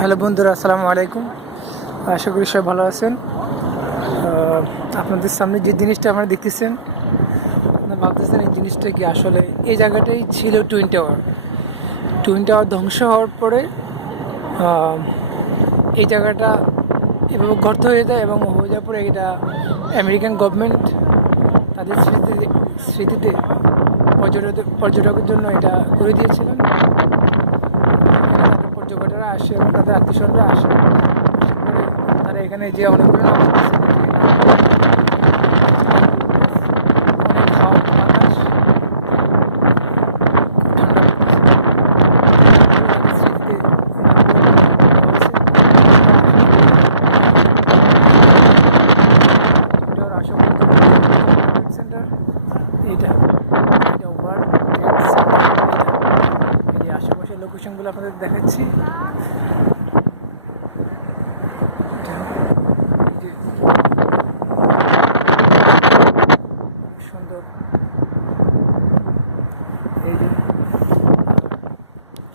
Hello বন্ধুরা, আসসালামু আলাইকুম। আশা করি সবাই ভালো আছেন। আপনাদের সামনে যে জিনিসটা আপনারা দেখতেছেন, আপনারা ভাবতেছেন এই জিনিসটা কি আসলে এই জায়গাটাই ছিল টুইন টাওয়ার। টুইন টাওয়ার ধ্বংস হওয়ার পরে এই জায়গাটা এভাবে গর্ত হয়ে যায় এবং হয়ে যাওয়ার পরে এটা আমেরিকান গভর্নমেন্ট তাদের স্মৃতিতে পর্যটকের জন্য এটা করে দিয়েছিলেন। পর্যটকরা আসে এবং তাদের আত্মীয়স্বজনরা আসে, তারা এখানে যে অনেকগুলো অনেক হাওয়া বাতাস ঠান্ডা স্মৃতিতে সেন্টার এইটা এটা ওভার এই আশেপাশের লোকেশনগুলো আপনাদের দেখাচ্ছি। সুন্দর এই যে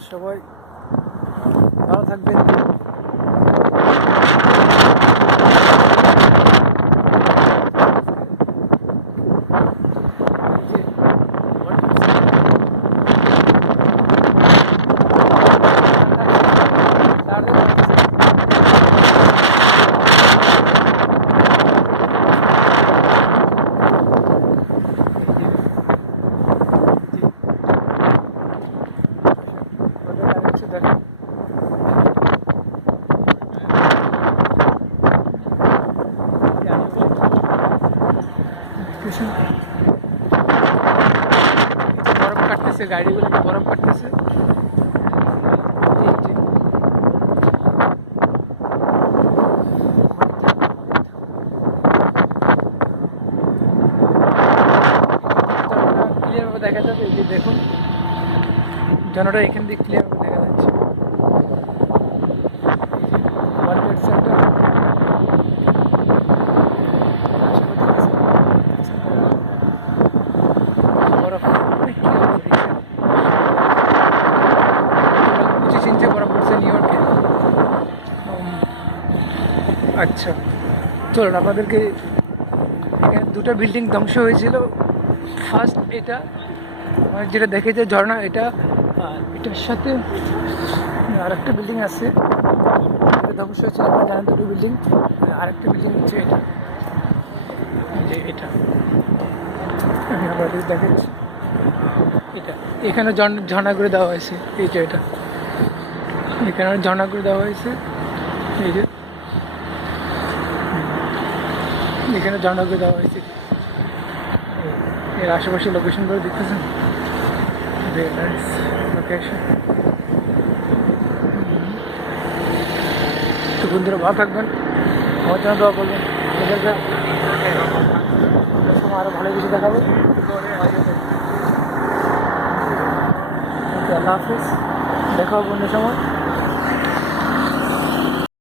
সবাই ভালো থাকবেন। বরফ কাটতেছে, গাড়িগুলোকে বরফ কাটতেছে। ক্লিয়ার ভাবে দেখা যাবে, এই যে দেখুন জানাটা এখান দিয়ে ক্লিয়ার ভাবে দেখা যাচ্ছে। ওয়ার্ল্ড সেন্টার বরফ 25 ইঞ্চি বরফ পড়ছে নিউ ইয়র্কে। আচ্ছা, চলুন আপনাদেরকে, এখানে দুটো বিল্ডিং ধ্বংস হয়েছিল। ফার্স্ট এটা মানে যেটা দেখেছে ঝর্ণা, এটা এটার সাথে আরেকটা বিল্ডিং আছে ধ্বংস হয়েছে, আপনারা জানেন দুটো বিল্ডিং। আরেকটা বিল্ডিং হচ্ছে এটা, যে এটা আমি আপনাদের দেখাচ্ছি। এটা এখানে ঝর্ণা করে দেওয়া হয়েছে, এই যে এটা এখানে ঝর্ণা করে দেওয়া হয়েছে। এই যে এখানে ঝর্ণা করে দেওয়া হয়েছে। এর আশেপাশে লোকেশনগুলো দেখতেছেন, লোকেশন। তো বন্ধুরা ভালো থাকবেন, আমার জন্য দোয়া করবেন। এদেরকে আরও ভালো কিছু দেখাবো। আল্লাহ হাফিজ, দেখা হবে অন্য সময়।